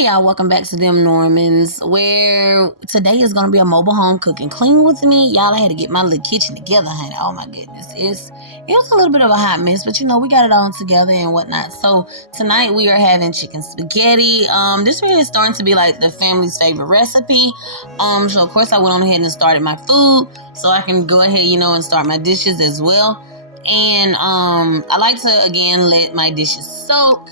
Hey y'all, welcome back to Them Normans, where today is gonna be a mobile home cooking clean with me. Y'all, I had to get my little kitchen together, honey. Oh my goodness. It was a little bit of a hot mess, but we got it all together and whatnot. So tonight we are having chicken spaghetti. This really is starting to be like the family's favorite recipe. So of course I went on ahead and started my food so I can go ahead, and start my dishes as well. And I like to again let my dishes soak.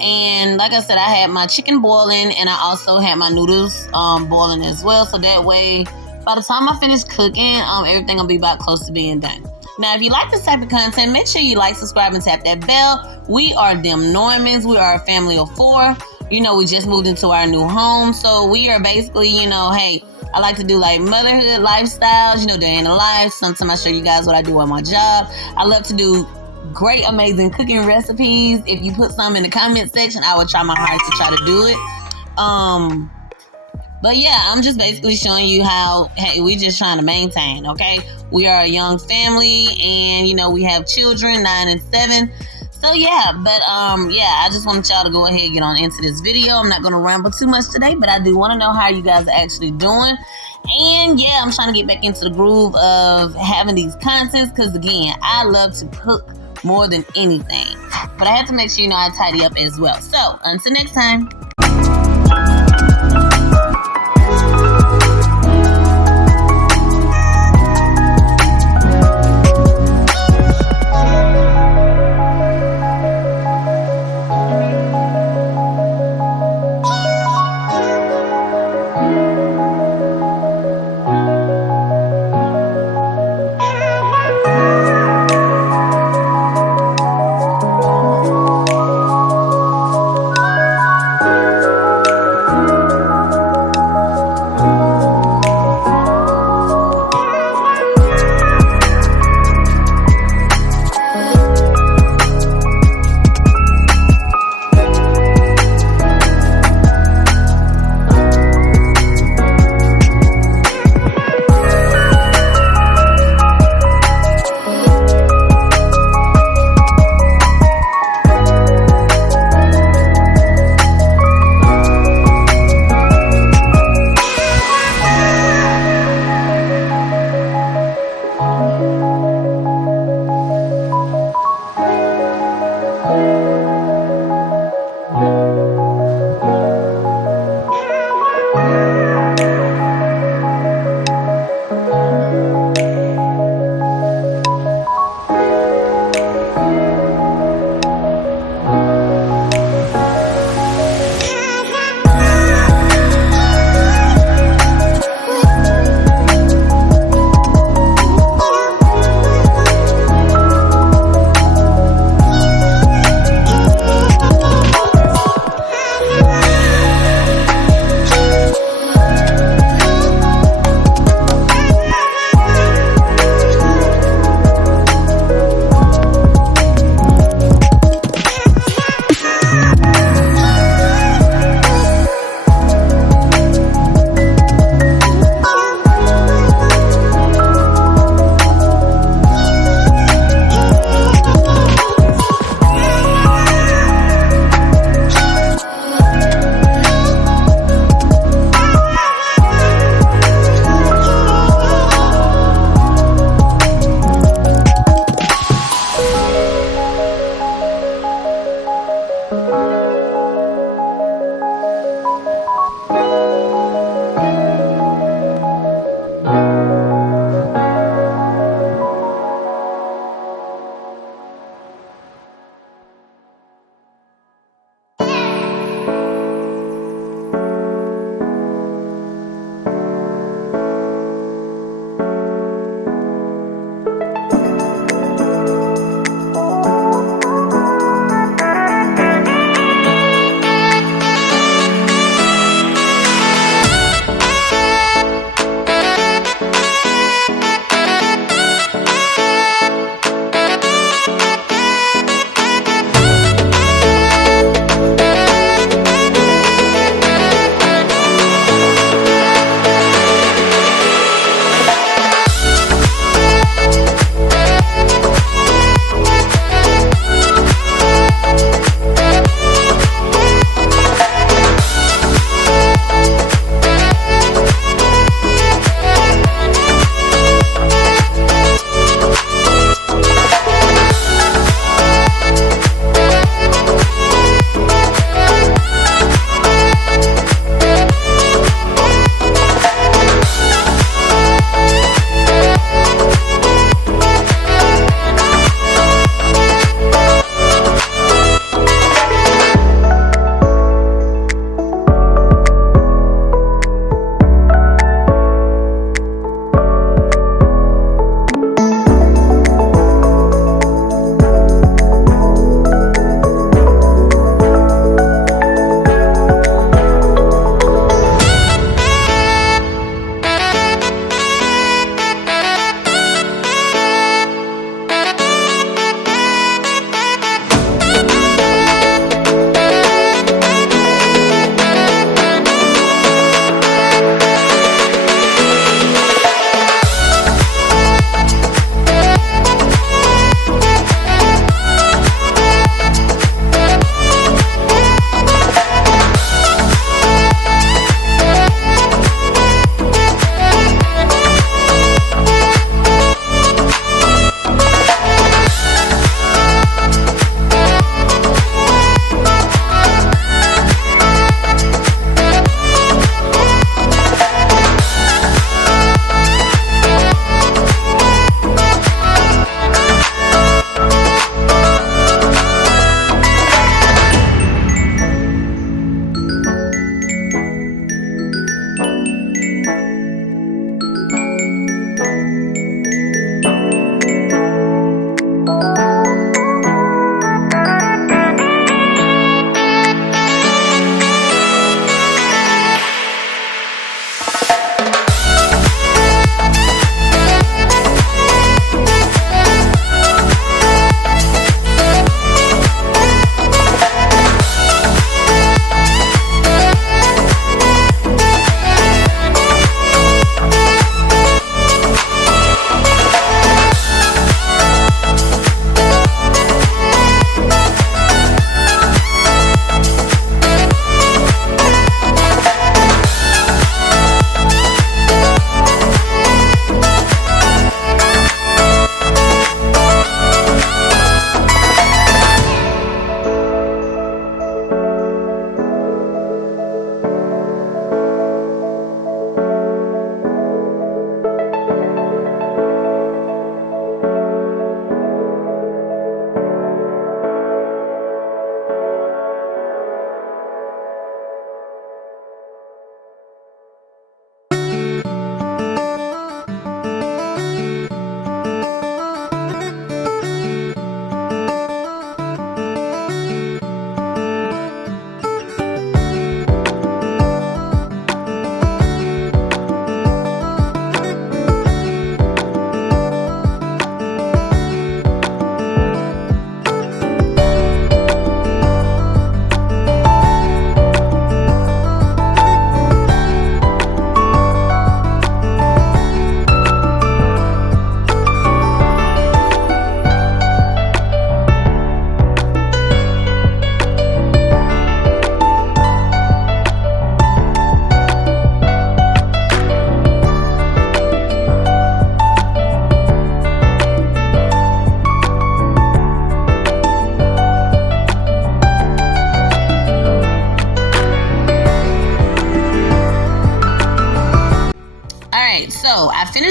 And like I said, I had my chicken boiling and I also had my noodles boiling as well. So that way, by the time I finish cooking, everything will be about close to being done. Now, if you like this type of content, make sure you like, subscribe, and tap that bell. We are Them Normans. We are a family of 4. We just moved into our new home. So we are basically, hey, I like to do like motherhood lifestyles, day in the life. Sometimes I show you guys what I do on my job. I love to do great, amazing cooking recipes. If you put some in the comment section, I will try my hardest to try to do it. But yeah, I'm just basically showing you how, hey, we just trying to maintain, okay? We are a young family and, we have children, 9 and 7. So yeah, but I just wanted y'all to go ahead and get on into this video. I'm not going to ramble too much today, but I do want to know how you guys are actually doing. And yeah, I'm trying to get back into the groove of having these contents because, again, I love to cook more than anything. But I have to make sure, I tidy up as well. So, until next time.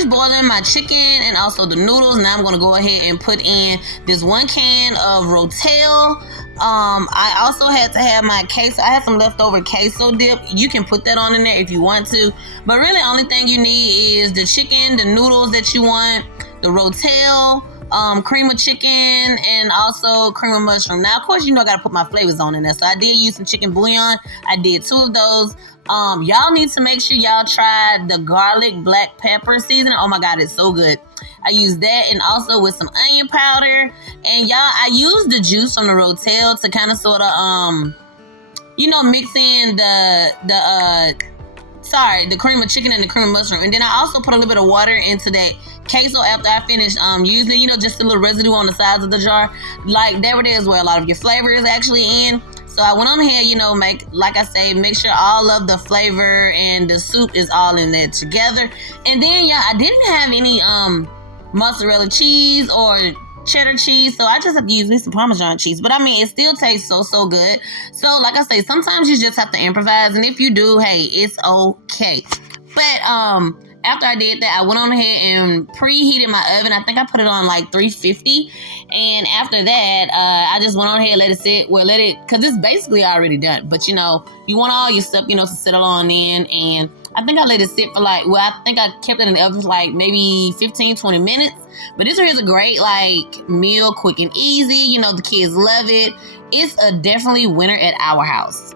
finished boiling my chicken and also the noodles. Now I'm going to go ahead and put in this 1 can of Rotel. I also had to have my queso. I have some leftover queso dip. You can put that on in there if you want to. But really, only thing you need is the chicken, the noodles that you want, the Rotel, cream of chicken, and also cream of mushroom. Now, of course, I got to put my flavors on in there. So I did use some chicken bouillon. I did 2 of those. Y'all need to make sure y'all try the garlic black pepper seasoning. Oh my God, it's so good. I used that, and also with some onion powder. And y'all, I used the juice from the Rotel to kind of sort of mix in the cream of chicken and the cream of mushroom. And then I also put a little bit of water into that queso after I finished using just a little residue on the sides of the jar. Like, there it is where a lot of your flavor is actually in. So I went on ahead, make sure all of the flavor and the soup is all in there together. And then, I didn't have any mozzarella cheese or cheddar cheese, so I just have to use me some Parmesan cheese. But I mean, it still tastes so good. So like I say, sometimes you just have to improvise, and if you do, hey, it's okay. But after I did that, I went on ahead and preheated my oven. I think I put it on like 350. And after that, I just went on ahead and let it sit. Well, because it's basically already done. But you want all your stuff, to settle on in. And I think I let it sit for I think I kept it in the oven for like maybe 15, 20 minutes. But this is a great meal, quick and easy. The kids love it. It's a definitely winner at our house.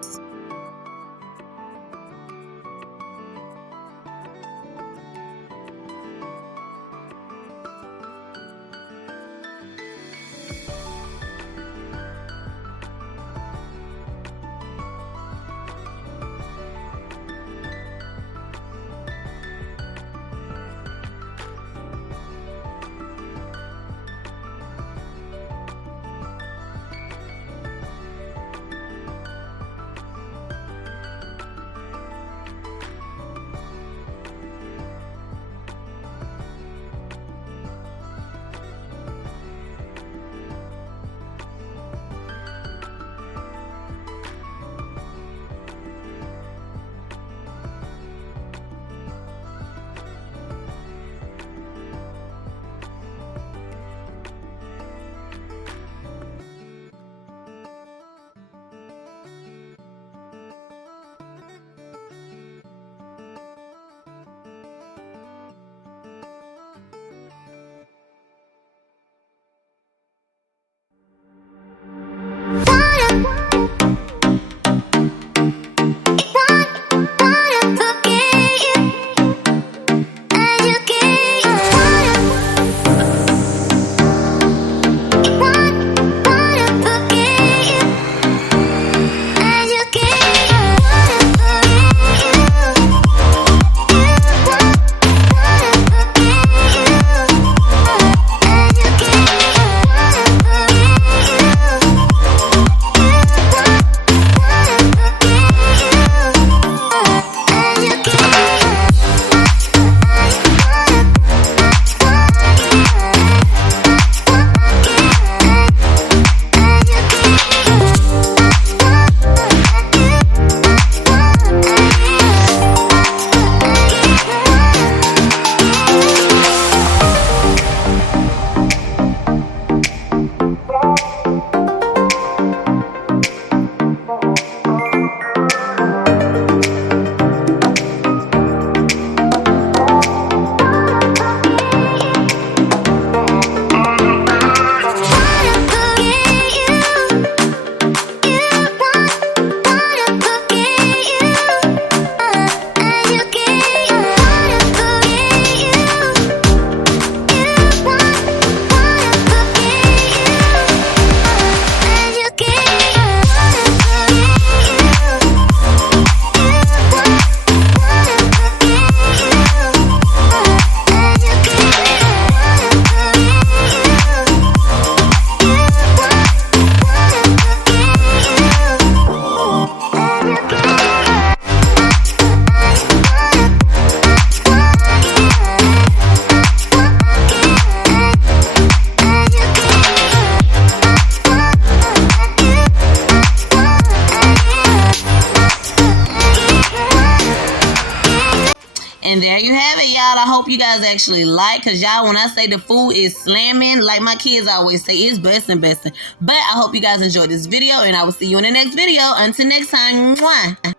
And there you have it, y'all. I hope you guys actually like, because y'all, when I say the food is slamming, like my kids always say, it's busting. But I hope you guys enjoyed this video, and I will see you in the next video. Until next time, mwah.